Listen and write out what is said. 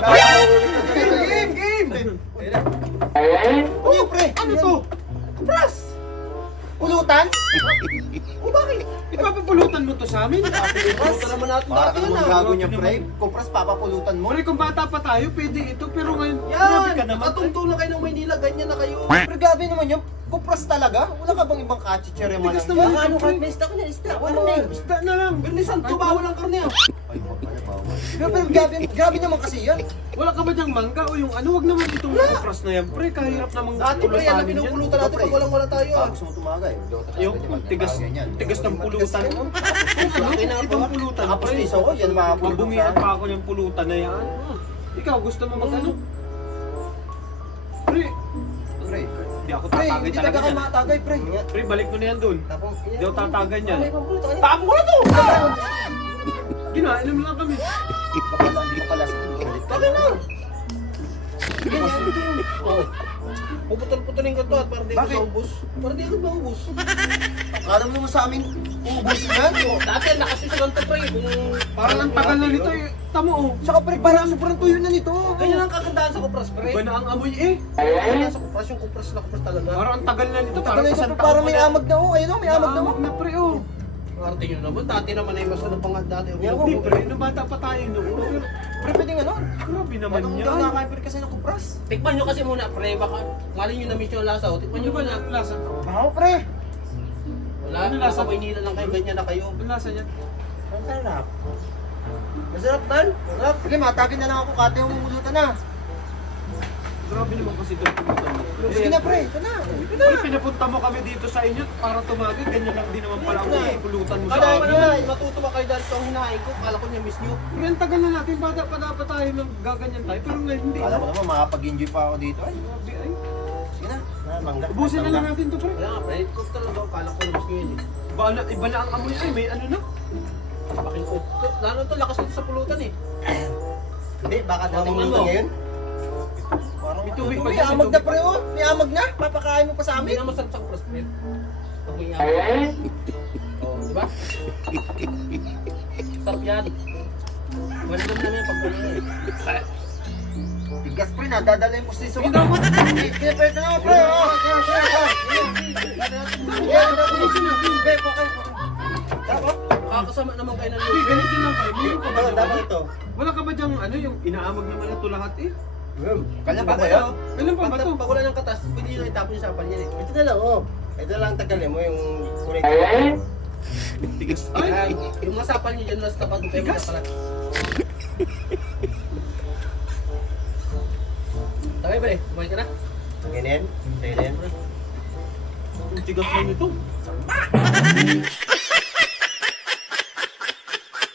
Game! Ano yun, pre? Ano to? Kupras! Pulutan? O bakit? Ipapapulutan mo to sa amin? Kupras? naman natin Para dati ka yan, naman ah. gago niya, pre. Kupras, papapulutan mo. Pre, kung bata pa tayo, pwede ito. Pero ngayon, grabe Yan! ka naman. Nakatungtong na kayo ng Maynila, ganyan na kayo. Pre, grabe naman yun. Kupras talaga? Wala ka bang ibang kachichire man? Tigas naman. Ano ka, may stock na stock. Ano Ano eh? Basta na lang. Bernie Santo, bawal ang karne ah. Pero grabe naman kasi yan. Wala ka ba dyang mangga o yung ano? Wag naman itong kupras na yan, pre. Kahirap namang Dati pre, yan ang pinupulutan natin pag walang-wala tayo ah. Gusto mo tumagay? Yung tigas ng pulutan mo. Ano? Ibang pulutan, Tapos pre. piso ko, yan mga Mabumihan pa ako yung pulutan na yan. Ikaw, gusto mo mag-ano? Pre, Pre, hindi ako pre, tatagay hindi talaga talaga kayo yan. matagay, pre. Pre, balik mo na yan dun. Tapos, Hindi ako tatagay yan. May pampulutan. Tamo ko na to! Ginainom lang kami. Hindi ka pala. Bakit na? Puputol-putulin ko to at para di ko Bakit? maubos. Para di ko maubos. Akala mo naman sa amin, ubos yan. Dati nakasusugan to pre. Kung Parang ang tagal na nito eh. Tamo oh. Tsaka pre, parang sobrang tuyo na nito. ganyan ang kagandahan sa kupras pre. Iba na ang amoy eh. Ganyan sa kupras, yung kupras na kupras talaga. Parang ang tagal na nito. Tagal na isang yun, taon parang may na. amag na oh. Ayun oh, may amag na oh. Amag na pre oh. Arte nyo naman, dati naman ay mas ano pa nga dati. Hindi pre, nung bata pa tayo noon. Pero Pre, pwede nga nun. grabe naman Anong yan. daw nakakain pre kasi ng kupras? Tikman nyo kasi muna pre, baka mali nyo na-miss yung lasa. Tikman Ano nyo ba muna. na lasa? Baho pre. Wala, Ano lasa? nasa Maynila lang kayo, ganyan na kayo. Ang lasa niya? Ang sarap. Masarap tal? Sarap. Sige, matagin na lang ako kate yung mumulutan na. Grabe naman kasi itong pulutan mo. Sige na pre, ito na. Pero pinapunta mo kami dito sa inyo para tumagay. Ganyan lang din naman pala ang pulutan mo sa Kala ko amin. naman, matutuwa kayo dahil ito ang hinahain ko. Kala ko niya miss nyo. Pero ang tagal na natin, bata pa dapat tayo nang gaganyan tayo. Pero ngayon hindi. Kala ko naman makapag-enjoy pa ako dito. Ay, Grabe ay. sige na. Mangga. Ubusin na lang natin to pre. Kaya nga pre, ko talaga. Kala ko na miss nyo yun eh. Iba na ang amoy ay. May ano na. Paking ko. Lalo to, lakas nito sa pulutan eh. Hindi, baka daw Tingnan mumulutan mo. ngayon. Parang May tubig pa may dyan, may amag na tubig pre oh. May amag na. Papakain mo pa sa Hindi amin. na masarap sa kupras pre. Pag may yaman. Oh, di ba? Sarap yan. Wala naman namin pag kumain. Tigas pre, nadadala yung pustiso ko. Sige daw, Pinapayot na ako pre. Oh, ubusin natin. Dapat? Kakasama naman kayo ng Hindi, lupa. ganito lang kayo. Mayroon ka ba Dapat dyan? ito. Wala ka ba dyang ano, yung inaamag naman na ito lahat eh? Kanya ba kayo? Kailan pa ba ito? Pag wala ng katas, pwede nyo itapon yung sapan yan eh. Ito na lang oh. Ito lang tagalin mo yung kuring. Tigas. Ay! Yung mga sapan nyo dyan, nasa tapat mo kayo Tigas. magkakalat. Tagay ba eh? Buhay ka na? Ganyan. Ganyan. Ang tigas na nito.